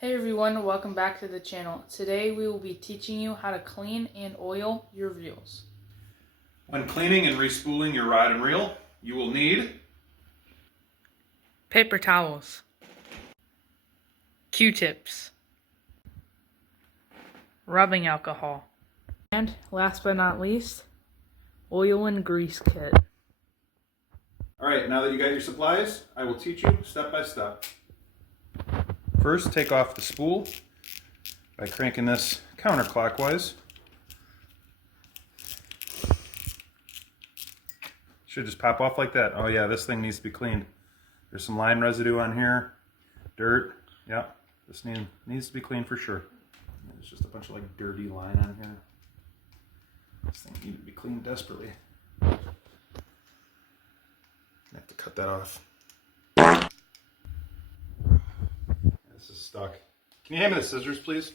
Hey everyone, welcome back to the channel. Today we will be teaching you how to clean and oil your reels. When cleaning and respooling your rod and reel, you will need Paper towels, Q-tips, rubbing alcohol, and last but not least, oil and grease kit. Alright, now that you got your supplies, I will teach you step by step. First, take off the spool by cranking this counterclockwise. Should just pop off like that. Oh yeah, this thing needs to be cleaned. There's some line residue on here, dirt. Yeah, this needs to be cleaned for sure. There's just a bunch of like dirty line on here. This thing needs to be cleaned desperately. I have to cut that off. This is stuck. Can you hand me the scissors, please?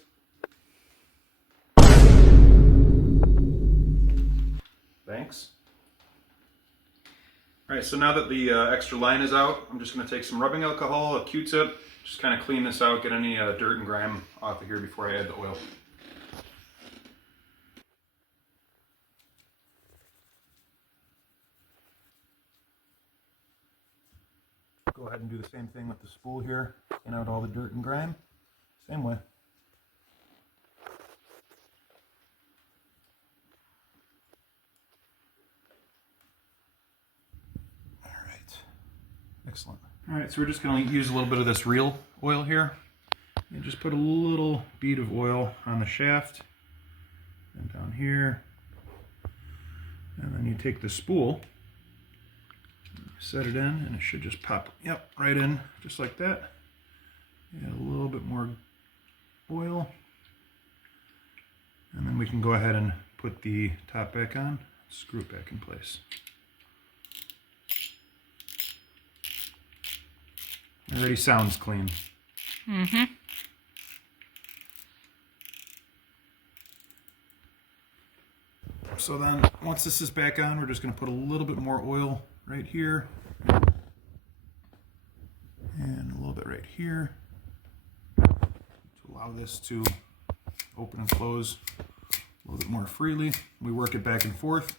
Thanks. Alright, so now that the extra line is out, I'm just going to take some rubbing alcohol, a Q-tip, just kind of clean this out, get any dirt and grime off of here before I add the oil. Go ahead and do the same thing with the spool here, clean out all the dirt and grime, same way. Excellent. Alright, so we're just going to use a little bit of this reel oil here. And just put a little bead of oil on the shaft and down here. And then you take the spool, set it in, and it should just pop, yep, right in, just like that. Add a little bit more oil. And then we can go ahead and put the top back on, screw it back in place. Already sounds clean. So then, once this is back on, we're just going to put a little bit more oil right here. And a little bit right here. To allow this to open and close a little bit more freely. We work it back and forth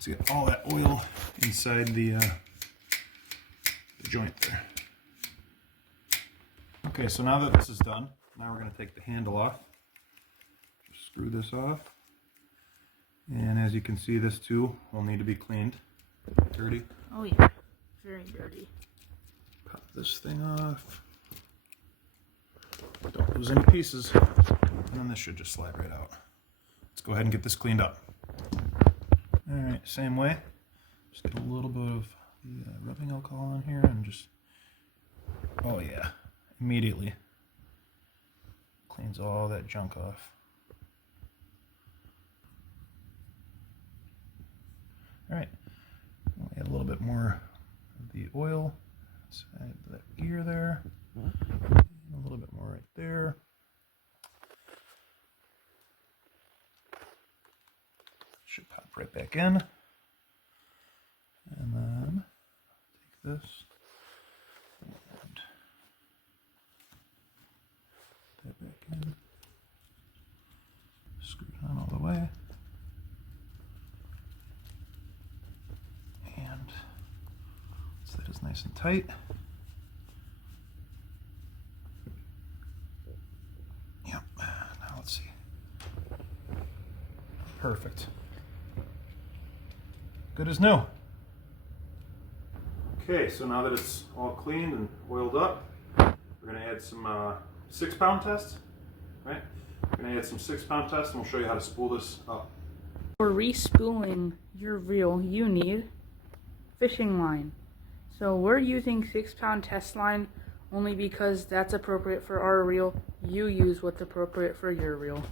to get all that oil inside the joint there. Okay, so now that this is done, now we're going to take the handle off. Just screw this off. And as you can see, this too will need to be cleaned. Dirty. Oh yeah, very dirty. Pop this thing off. Don't lose any pieces. And then this should just slide right out. Let's go ahead and get this cleaned up. Alright, same way. Just get a little bit of the rubbing alcohol on here and just, oh yeah. Immediately cleans all that junk off. Alright, we'll add a little bit more of the oil inside that gear there, and a little bit more right there. Should pop right back in. And then take this. Back in. Screw it on all the way. And so that is nice and tight. Yep. Now let's see. Perfect. Good as new. Okay, so now that it's all cleaned and oiled up, we're going to add some 6-pound test, right? We're going to add some 6-pound test and we'll show you how to spool this up. For respooling your reel, you need fishing line. So we're using 6-pound test line only because that's appropriate for our reel. You use what's appropriate for your reel.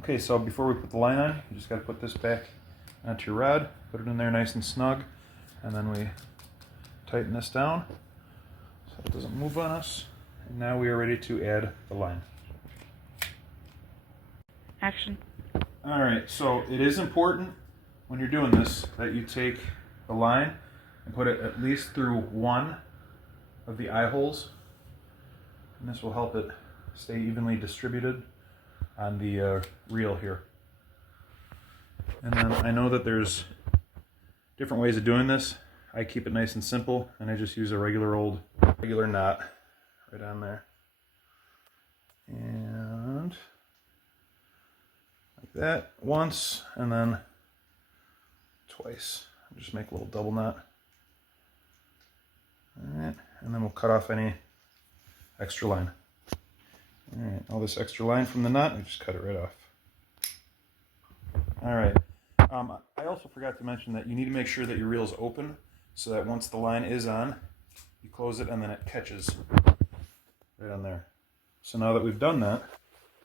Okay, so before we put the line on, you just got to put this back onto your rod, put it in there nice and snug, and then we tighten this down so it doesn't move on us. And now we are ready to add the line. Action. Alright, so it is important when you're doing this that you take the line and put it at least through one of the eye holes And this will help it stay evenly distributed on the reel here. And then I know that there's different ways of doing this. I keep it nice and simple, and I just use a regular knot right on there. And like that once, and then twice. Just make a little double knot. Alright, and then we'll cut off any extra line. Alright, all this extra line from the knot, we just cut it right off. Alright, I also forgot to mention that you need to make sure that your reel is open so that once the line is on, you close it and then it catches right on there. So now that we've done that,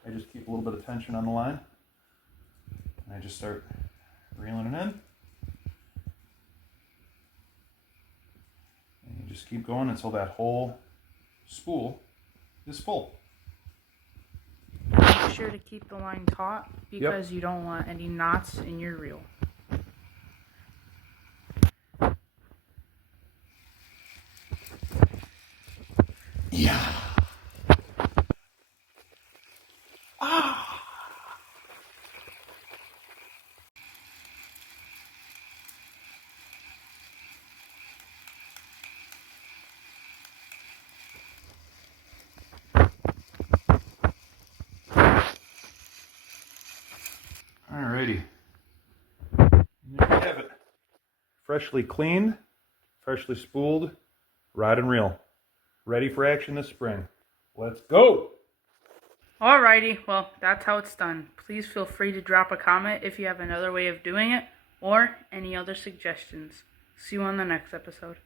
I just keep a little bit of tension on the line. And I just start reeling it in. And you just keep going until that whole spool is full. Make sure to keep the line taut because you don't want any knots in your reel. Yeah. Alrighty. And there you have it. Freshly cleaned, freshly spooled rod and reel. Ready for action this spring. Let's go! Alrighty, well, that's how it's done. Please feel free to drop a comment if you have another way of doing it or any other suggestions. See you on the next episode.